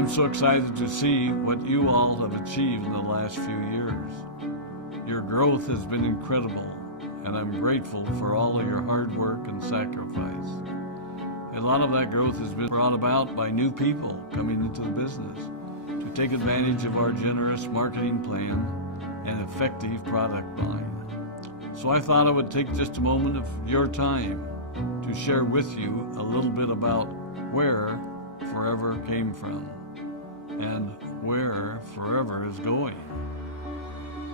I'm so excited to see what you all have achieved in the last few years. Your growth has been incredible, and I'm grateful for all of your hard work and sacrifice. A lot of that growth has been brought about by new people coming into the business to take advantage of our generous marketing plan and effective product line. So I thought I would take just a moment of your time to share with you a little bit about where Forever came from and where Forever is going.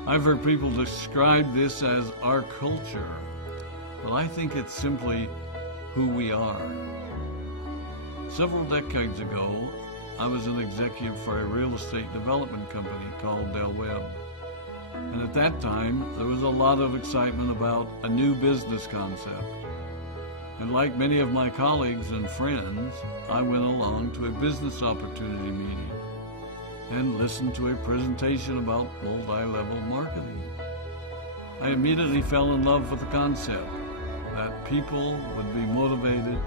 I've heard people describe this as our culture, but I think it's simply who we are. Several decades ago, I was an executive for a real estate development company called Del Webb. And at that time, there was a lot of excitement about a new business concept. And like many of my colleagues and friends, I went along to a business opportunity meeting and listened to a presentation about multi-level marketing. I immediately fell in love with the concept that people would be motivated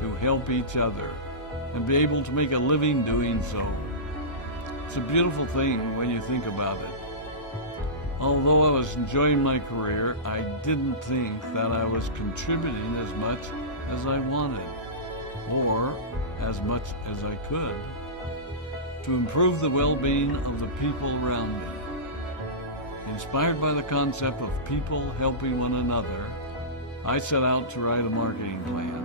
to help each other and be able to make a living doing so. It's a beautiful thing when you think about it. Although I was enjoying my career, I didn't think that I was contributing as much as I wanted, or as much as I could, to improve the well-being of the people around me. Inspired by the concept of people helping one another, I set out to write a marketing plan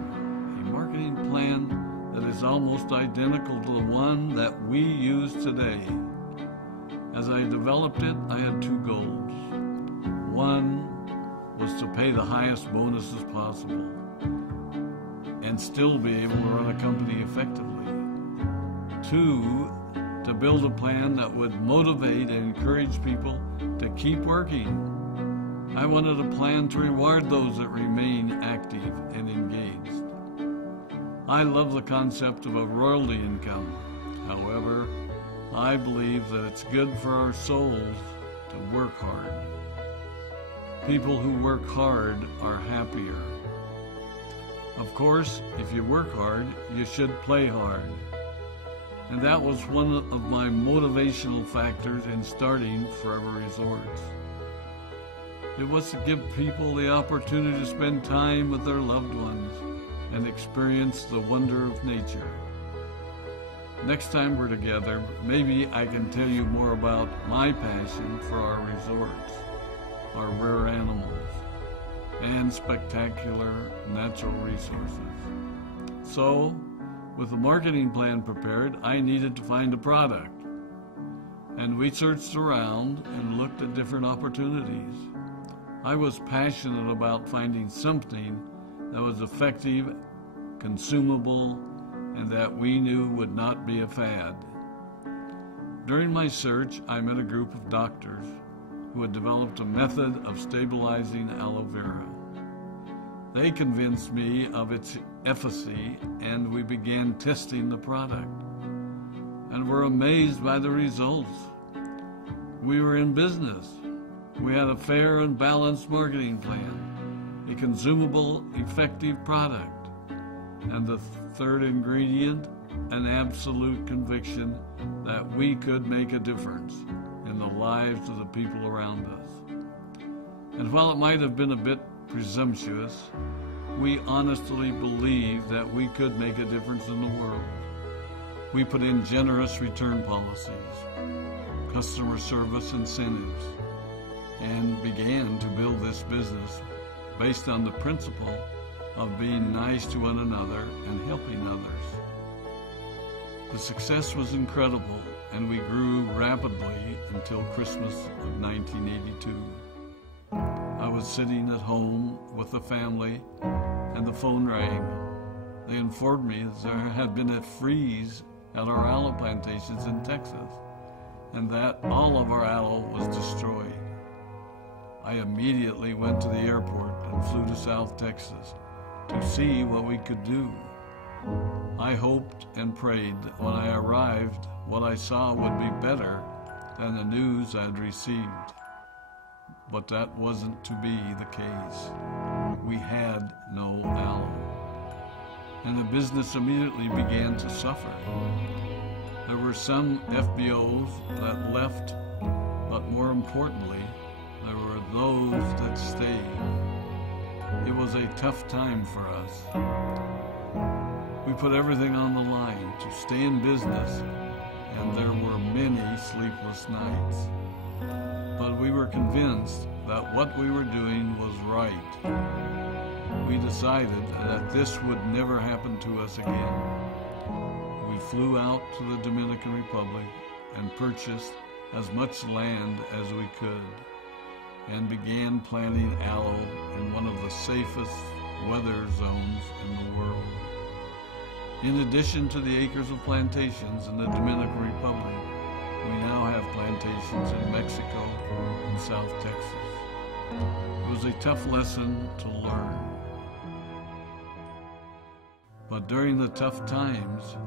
that is almost identical to the one that we use today. As I developed it, I had two goals. One was to pay the highest bonuses possible and still be able to run a company effectively. Two, to build a plan that would motivate and encourage people to keep working. I wanted a plan to reward those that remain active and engaged. I love the concept of a royalty income. However, I believe that it's good for our souls to work hard. People who work hard are happier. Of course, if you work hard, you should play hard. And that was one of my motivational factors in starting Forever Resorts. It was to give people the opportunity to spend time with their loved ones and experience the wonder of nature. Next time we're together, maybe I can tell you more about my passion for our resorts, our rare animals, and spectacular natural resources. So, with the marketing plan prepared, I needed to find a product. And we searched around and looked at different opportunities. I was passionate about finding something that was effective, consumable, and that we knew would not be a fad. During my search, I met a group of doctors who had developed a method of stabilizing aloe vera. They convinced me of its efficacy, and we began testing the product, and were amazed by the results. We were in business. We had a fair and balanced marketing plan, a consumable, effective product, and the third ingredient, an absolute conviction that we could make a difference in the lives of the people around us. And while it might have been a bit presumptuous, we honestly believed that we could make a difference in the world. We put in generous return policies, customer service incentives, and began to build this business based on the principle of being nice to one another and helping others. The success was incredible, and we grew rapidly until Christmas of 1982. I was sitting at home with the family, and the phone rang. They informed me that there had been a freeze at our aloe plantations in Texas, and that all of our aloe was destroyed. I immediately went to the airport and flew to South Texas to see what we could do. I hoped and prayed that when I arrived, what I saw would be better than the news I'd received. But that wasn't to be the case. We had no aloe, and the business immediately began to suffer. There were some FBOs that left, but more importantly, there were those that stayed. It was a tough time for us. We put everything on the line to stay in business, and there were many sleepless nights. But we were convinced that what we were doing was right. We decided that this would never happen to us again. We flew out to the Dominican Republic and purchased as much land as we could, and began planting aloe in one of the safest weather zones in the world. In addition to the acres of plantations in the Dominican Republic, we now have plantations in Mexico and South Texas. It was a tough lesson to learn. But during the tough times,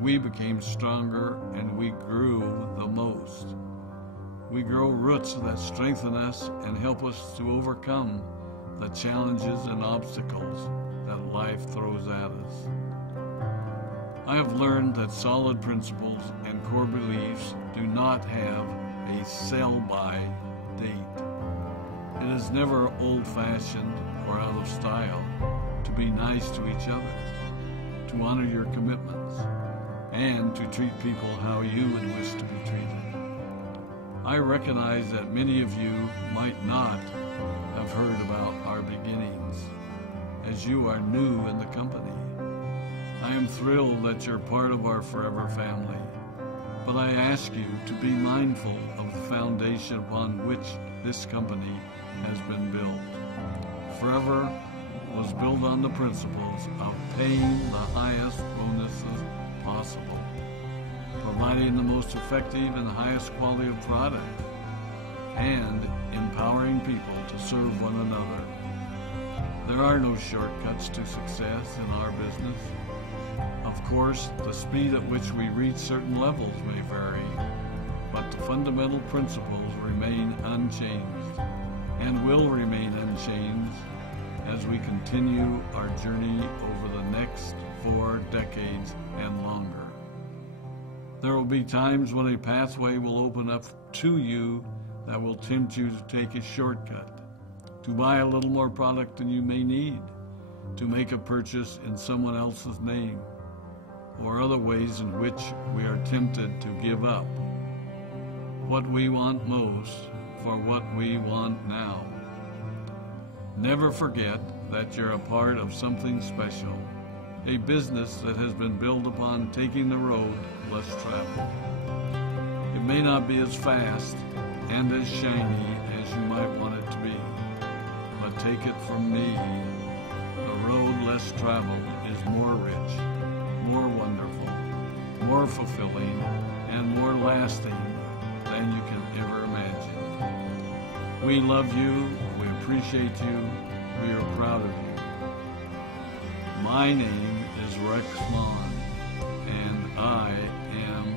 we became stronger and we grew the most. We grow roots that strengthen us and help us to overcome the challenges and obstacles that life throws at us. I have learned that solid principles and core beliefs do not have a sell-by date. It is never old-fashioned or out of style to be nice to each other, to honor your commitments, and to treat people how you would wish to be treated. I recognize that many of you might not have heard about our beginnings, as you are new in the company. I am thrilled that you're part of our forever family, but I ask you to be mindful of the foundation upon which this company has been built. Forever was built on the principles of paying the highest bonuses possible, providing the most effective and highest quality of product, and empowering people to serve one another. There are no shortcuts to success in our business. Of course, the speed at which we reach certain levels may vary, but the fundamental principles remain unchanged and will remain unchanged as we continue our journey over the next 4 decades and longer. There will be times when a pathway will open up to you that will tempt you to take a shortcut, to buy a little more product than you may need, to make a purchase in someone else's name, or other ways in which we are tempted to give up what we want most for what we want now. Never forget that you're a part of something special, a business that has been built upon taking the road less traveled. It may not be as fast and as shiny as you might want it to be, but take it from me, the road less traveled is more rich, more wonderful, more fulfilling, and more lasting than you can ever imagine. We love you, we appreciate you, we are proud of you. My name is Rex Maughan, and I am